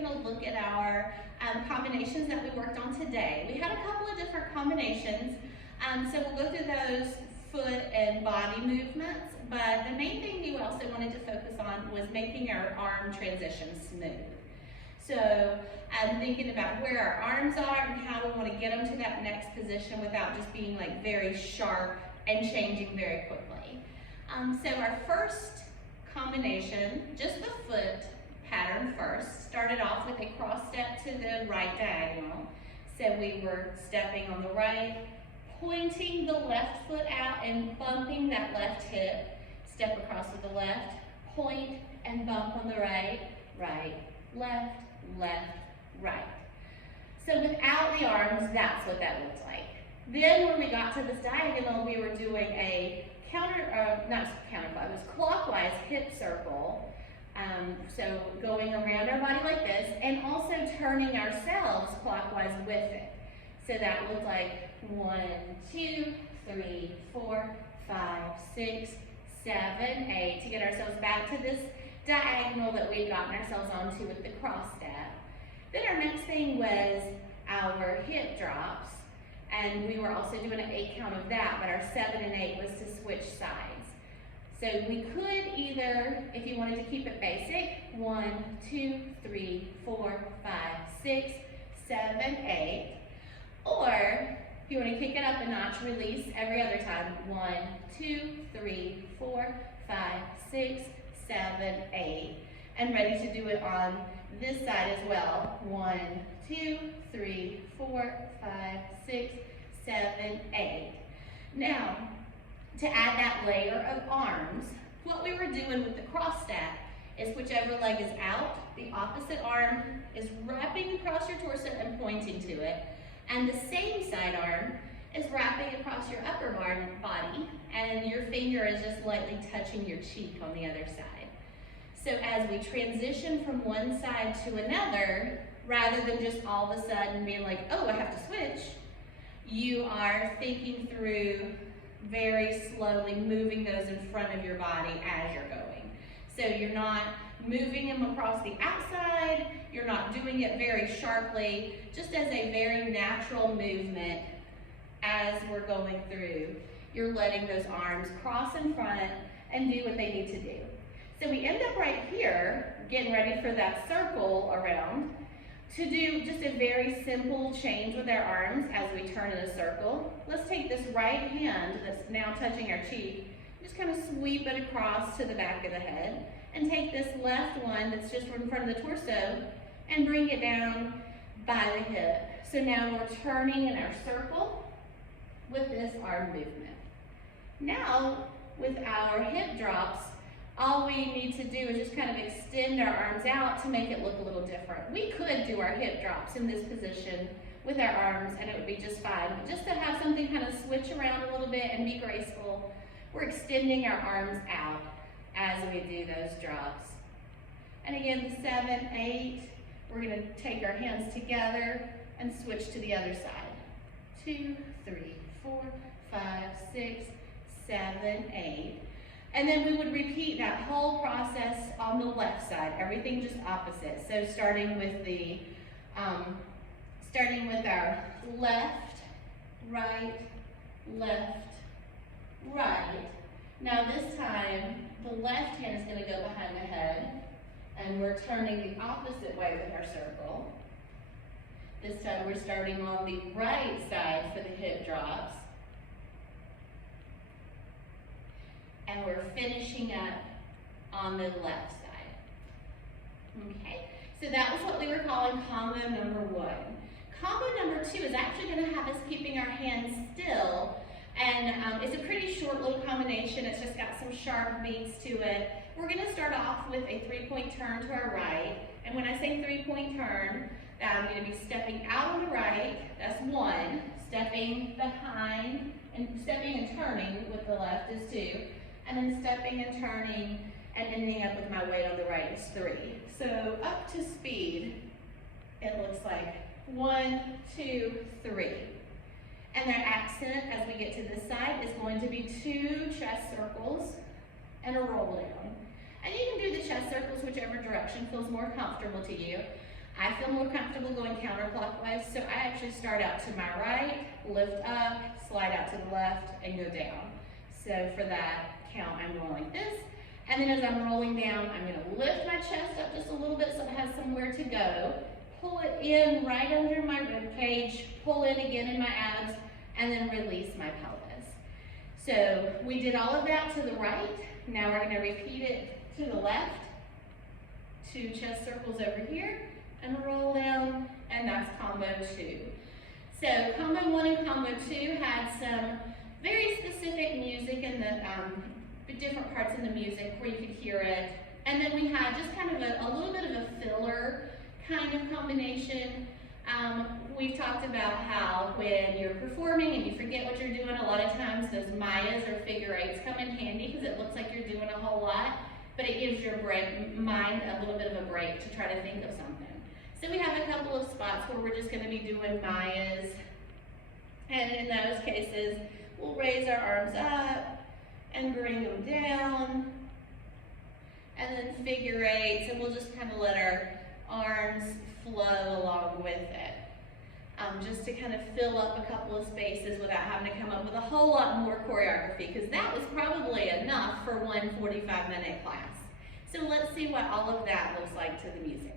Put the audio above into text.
taking a look at our combinations that we worked on today. We had a couple of different combinations, so we'll go through those foot and body movements, but the main thing we also wanted to focus on was making our arm transition smooth. So I'm thinking about where our arms are and how we want to get them to that next position without just being like very sharp and changing very quickly. So our first combination, just the foot pattern first, started off with a cross step to the right diagonal. So we were stepping on the right, pointing the left foot out and bumping that left hip, step across to the left, point and bump on the right, right, left, left, right. So without the arms, that's what that looked like. Then when we got to this diagonal, we were doing a not counterclockwise, it was clockwise hip circle. So going around our body like this and also turning ourselves clockwise with it. So that looked like 1, 2, 3, 4, 5, 6, 7, 8 to get ourselves back to this diagonal that we'd gotten ourselves onto with the cross step. Then our next thing was our hip drops, and we were also doing an 8 count of that, but our 7 and 8 was to switch sides. So we could either, if you wanted to keep it basic, 1, 2, 3, 4, 5, 6, 7, 8, or if you want to kick it up a notch, release every other time, 1, 2, 3, 4, 5, 6, 7, 8, and ready to do it on this side as well. 1, 2, 3, 4, 5, 6, 7, 8. Now, to add that layer of arms, what we were doing with the cross step is whichever leg is out, the opposite arm is wrapping across your torso and pointing to it, and the same side arm is wrapping across your upper body, and your finger is just lightly touching your cheek on the other side. So as we transition from one side to another, rather than just all of a sudden being like, oh, I have to switch, you are thinking through very slowly moving those in front of your body as you're going. So you're not moving them across the outside, you're not doing it very sharply, just as a very natural movement as we're going through. You're letting those arms cross in front and do what they need to do. So we end up right here, getting ready for that circle around, to do just a very simple change with our arms as we turn in a circle. Let's take this right hand that's now touching our cheek, just kind of sweep it across to the back of the head, and take this left one that's just in front of the torso and bring it down by the hip. So now we're turning in our circle with this arm movement. Now, with our hip drops, all we need to do is just kind of extend our arms out to make it look a little different. We could do our hip drops in this position with our arms and it would be just fine. But just to have something kind of switch around a little bit and be graceful, we're extending our arms out as we do those drops. And again, the 7, 8, we're going to take our hands together and switch to the other side. 2, 3, 4, 5, 6, 7, 8. And then we would repeat that whole process on the left side, everything just opposite. So starting with our left, right, left, right. Now this time, the left hand is going to go behind the head, and we're turning the opposite way with our circle. This time we're starting on the right side for the hip drops. And we're finishing up on the left side. Okay, so that was what we were calling combo number 1. Combo number 2 is actually going to have us keeping our hands still, and it's a pretty short little combination. It's just got some sharp beats to it. We're going to start off with a 3-point turn to our right, and when I say 3-point turn, I'm going to be stepping out on the right, that's 1, stepping behind, and stepping and turning with the left is 2, and then stepping and turning and ending up with my weight on the right is 3. So up to speed, it looks like 1, 2, 3. And their accent as we get to this side is going to be 2 chest circles and a roll down. And you can do the chest circles whichever direction feels more comfortable to you. I feel more comfortable going counterclockwise, so I actually start out to my right, lift up, slide out to the left, and go down. So for that count, I'm going like this. And then as I'm rolling down, I'm gonna lift my chest up just a little bit so it has somewhere to go. Pull it in right under my rib cage, pull in again in my abs, and then release my pelvis. So we did all of that to the right. Now we're gonna repeat it to the left. 2 chest circles over here, and roll down, and that's combo 2. So combo 1 and combo 2 had some very specific music in the different parts in the music where you could hear it. And then we had just kind of a little bit of a filler kind of combination. We've talked about how when you're performing and you forget what you're doing, a lot of times those Mayas or figure 8s come in handy because it looks like you're doing a whole lot, but it gives your mind a little bit of a break to try to think of something. So we have a couple of spots where we're just going to be doing Mayas, and in those cases, we'll raise our arms up and bring them down, and then figure 8s, and we'll just kind of let our arms flow along with it, just to kind of fill up a couple of spaces without having to come up with a whole lot more choreography, because that was probably enough for one 45-minute class. So let's see what all of that looks like to the music.